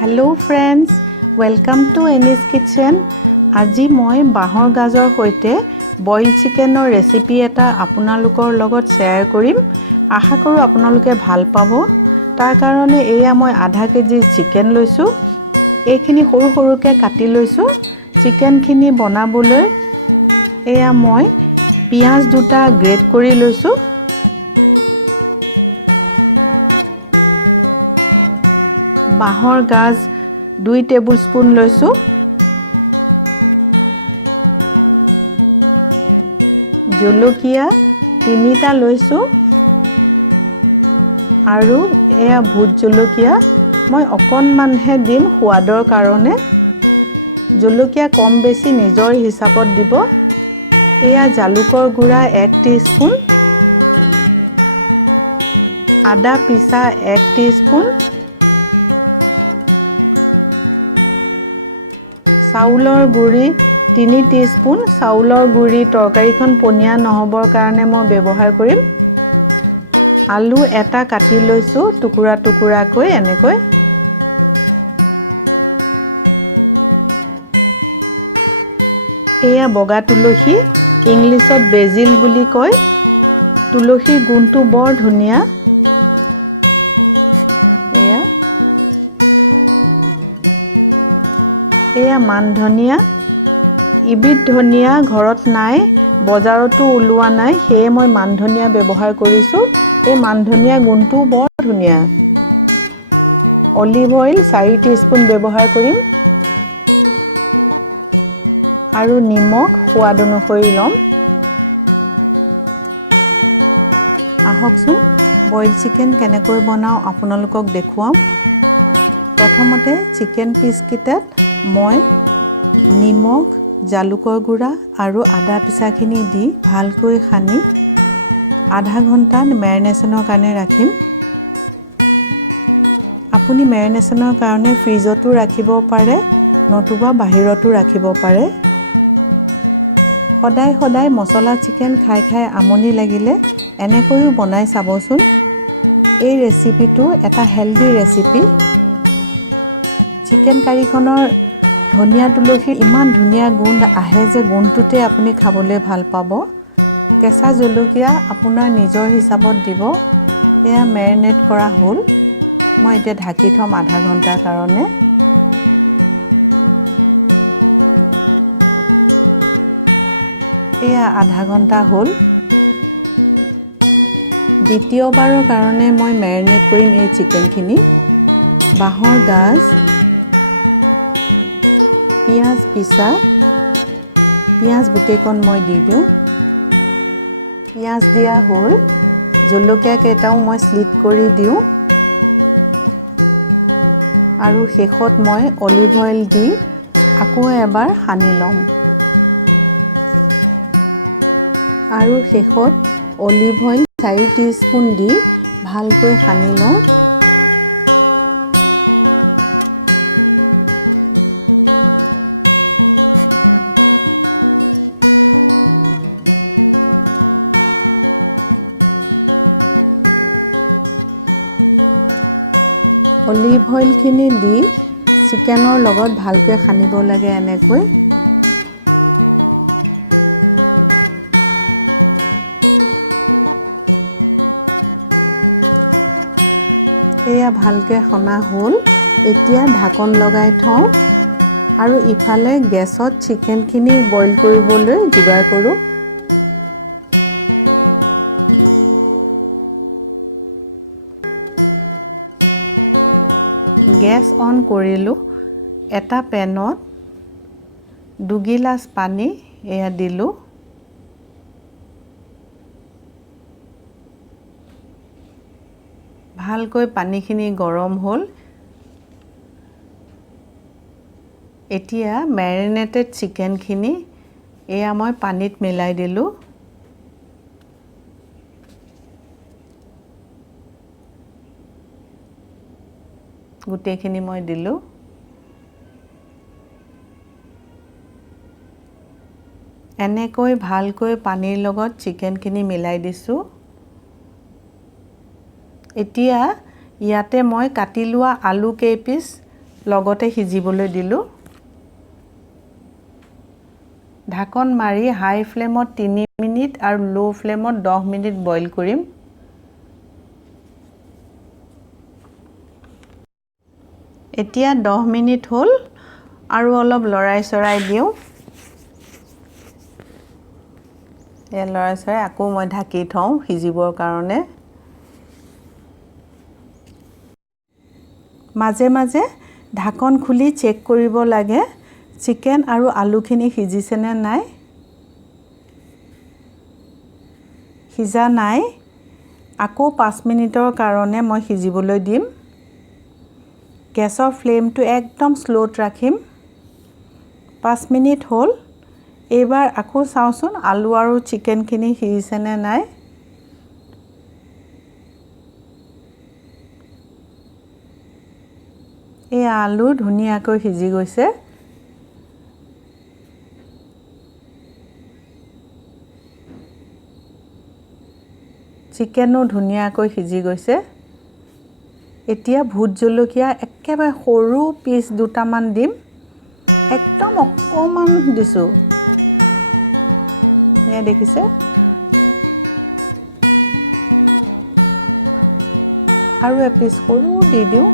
Hello friends, welcome to Annie's kitchen. আজি মই বাঁহৰ গাজৰ সৈতে বইল চিকেনৰ ৰেচিপি এটা আপোনালোকৰ লগত শ্বেয়াৰ কৰিম। আশা কৰোঁ আপোনালোকে ভাল পাব। তাৰ কাৰণে এয়া মই আধা কেজি চিকেন লৈছোঁ। এইখিনি সৰু সৰুকৈ কাটি লৈছোঁ। চিকেনখিনি বনাবলৈ এয়া মই পিঁয়াজ দুটা গ্ৰেট কৰি লৈছোঁ। বাঁহৰ গাজ 2 টেবুলস্পুন লৈছোঁ। জলকীয়া 3টা লৈছোঁ আৰু এয়া ভোট জলকীয়া মই অকণমানহে দিম সোৱাদৰ কাৰণে। জলকীয়া কম বেছি নিজৰ হিচাপত দিব। এয়া জালুকৰ গুড়া 1 টিস্পুন, আদা পিছা 1 টিস্পুন, চাউলৰ গুড়ি 3 টিস্পুন। চাউলৰ গুড়ি তৰকাৰীখন পনীয়া নহবৰ কাৰণে মই ব্যৱহাৰ কৰিম। আলু এটা কাটি লৈছোঁ টুকুৰা টুকুৰাকৈ এনেকৈ। এয়া বগা তুলসী, ইংলিছত বেজিল বুলি কয়। তুলসীৰ গোন্ধটো বৰ ধুনীয়া। এয়া মান ধনিয়া। ইবিধ ধনিয়া ঘৰত নাই, বজাৰতো ওলোৱা নাই, সেয়ে মই মান ধনিয়া ব্যৱহাৰ কৰিছোঁ। এই মান ধনিয়া গোন্ধটো বৰ ধুনীয়া। অলিভ অইল 4 টিস্পুন ব্যৱহাৰ কৰিম আৰু নিমখ সোৱাদ অনুসৰি ল'ম। আহকচোন বইল চিকেন কেনেকৈ বনাওঁ আপোনালোকক দেখুৱাম। প্ৰথমতে চিকেন পিচকেইটাত মই নিমখ, জালুকৰ গুড়া আৰু আদা পিচাখিনি দি ভালকৈ সানি আধা ঘণ্টা মেৰিনেশ্যনৰ কাৰণে ৰাখিম। আপুনি মেৰিনেশ্যনৰ কাৰণে ফ্ৰিজতো ৰাখিব পাৰে, নতুবা বাহিৰতো ৰাখিব পাৰে। সদায় সদায় মছলা চিকেন খাই খাই আমনি লাগিলে এনেকৈও বনাই চাবচোন। এই ৰেচিপিটো এটা হেল্ডি ৰেচিপি। চিকেন কাৰীখনৰ ধনিয়া তুলসীৰ ইমান ধুনীয়া গোন্ধ আহে যে গোন্ধটোতে আপুনি খাবলৈ ভাল পাব। কেঁচা জলকীয়া আপোনাৰ নিজৰ হিচাপত দিব। এয়া মেৰিনেট কৰা হ'ল। মই এতিয়া ঢাকি থ'ম আধা ঘণ্টাৰ কাৰণে। এয়া আধা ঘণ্টা হ'ল। দ্বিতীয়বাৰৰ কাৰণে মই মেৰিনেট কৰিম এই চিকেনখিনি। বাঁহৰ গাজ, পিঁয়াজ পিছা, পিঁয়াজ গোটেইকণ মই দি দিওঁ। পিঁয়াজ দিয়া হ'ল। জলকীয়া কেইটাও মই স্লিট কৰি দিওঁ আৰু শেষত মই অলিভ অইল দি আকৌ এবাৰ সানি ল'ম আৰু শেষত অলিভ অইল 4 টিস্পুন দি ভালকৈ সানি লওঁ। অলিভ অইলখিনি দি চিকেনৰ লগত ভালকৈ সানিব লাগে এনেকৈ। এয়া ভালকৈ সনা হ'ল। এতিয়া ঢাকন লগাই থওঁ আৰু ইফালে গেছত চিকেনখিনি বইল কৰিবলৈ যোগাৰ কৰোঁ। গেছ অন কৰিলোঁ। এটা পেনত 2 গিলাচ পানী এয়া দিলোঁ। ভালকৈ পানীখিনি গৰম হ'ল। এতিয়া মেৰিনেটেড চিকেনখিনি এয়া মই পানীত মিলাই দিলোঁ। গোটেইখিনি মই দিলোঁ। এনেকৈ ভালকৈ পানীৰ লগত চিকেনখিনি মিলাই দিছোঁ। এতিয়া ইয়াতে মই কাটি লোৱা আলু কেইপিচ লগতে সিজিবলৈ দিলোঁ। ঢাকন মাৰি হাই ফ্লেমত 3 মিনিট আৰু লো ফ্লেমত 10 মিনিট বইল কৰিম। এতিয়া 10 মিনিট হ'ল আৰু অলপ লৰাই চৰাই দিওঁ। লৰাই চৰাই আকৌ মই ঢাকি থওঁ সিজিবৰ কাৰণে। মাজে মাজে ঢাকন খুলি চেক কৰিব লাগে চিকেন আৰু আলুখিনি সিজিছেনে নাই। সিজা নাই, আকৌ 5 মিনিটৰ কাৰণে মই সিজিবলৈ দিম। গেছৰ ফ্লেমটো একদম স্লোত ৰাখিম। 5 মিনিট হ'ল। এইবাৰ আকৌ চাওঁচোন আলু আৰু চিকেনখিনি সিজিছেনে নাই। এই আলু ধুনীয়াকৈ সিজি গৈছে। চিকেনো ধুনীয়াকৈ সিজি গৈছে। এতিয়া ভোট জলকীয়া একেবাৰে সৰু পিচ দুটামান দিম। একদম অকণমান দিছোঁ। এয়া দেখিছে? আৰু এপিচ সৰু দি দিওঁ।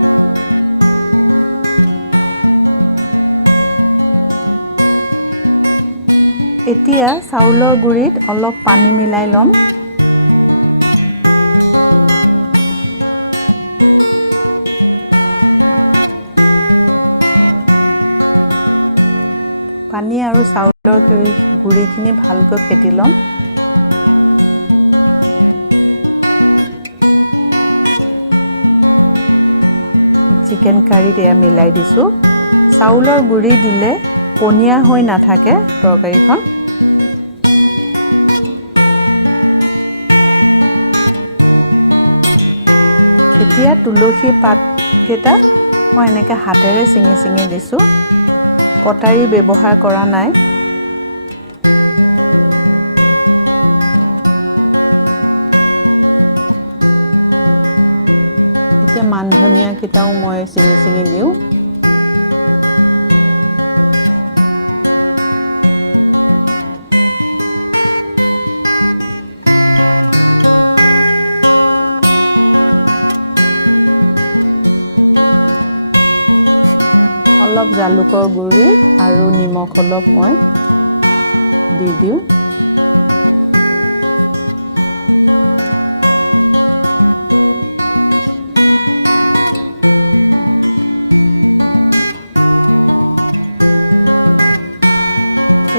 এতিয়া চাউলৰ গুড়িত অলপ পানী মিলাই ল'ম। পানী আৰু চাউলৰ গুড়িখিনি ভালকৈ ফেটি ল'ম। চিকেন কাৰীত এয়া মিলাই দিছোঁ। চাউলৰ গুড়ি দিলে পনীয়া হৈ নাথাকে তৰকাৰীখন। এতিয়া তুলসী পাতকেইটা মই এনেকৈ হাতেৰে ছিঙি ছিঙি দিছোঁ। কটাৰী ব্যৱহাৰ কৰা নাই। এতিয়া মান ধনিয়া কেইটাও মই ছিঙি ছিঙি দিওঁ। অলপ জালুকৰ গুড়ি আৰু নিমখ অলপ মই দি দিওঁ।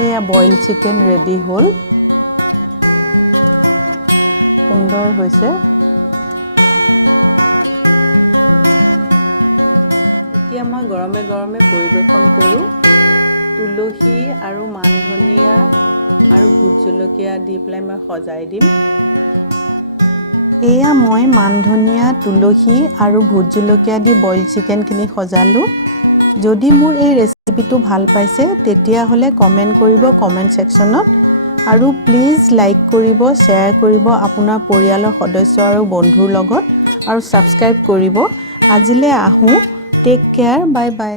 এয়া বইল চিকেন ৰেডি হ'ল। সুন্দৰ হৈছে। এতিয়া মই গৰমে গৰমে পৰিৱেশন কৰোঁ। তুলসী আৰু মান ধনিয়া আৰু ভোট জলকীয়া দি পেলাই মই সজাই দিম। এয়া মই মান ধনিয়া, তুলসী আৰু ভোট জলকীয়া দি বইল চিকেনখিনি সজালোঁ। যদি মোৰ এই ৰেচিপিটো ভাল পাইছে তেতিয়াহ'লে কমেণ্ট কৰিব কমেণ্ট ছেকশ্যনত। আৰু প্লিজ লাইক কৰিব, শ্বেয়াৰ কৰিব আপোনাৰ পৰিয়ালৰ সদস্য আৰু বন্ধুৰ লগত আৰু ছাবস্ক্ৰাইব কৰিব। আজিলৈ আহোঁ। টেক কেয়াৰ, বাই বাই।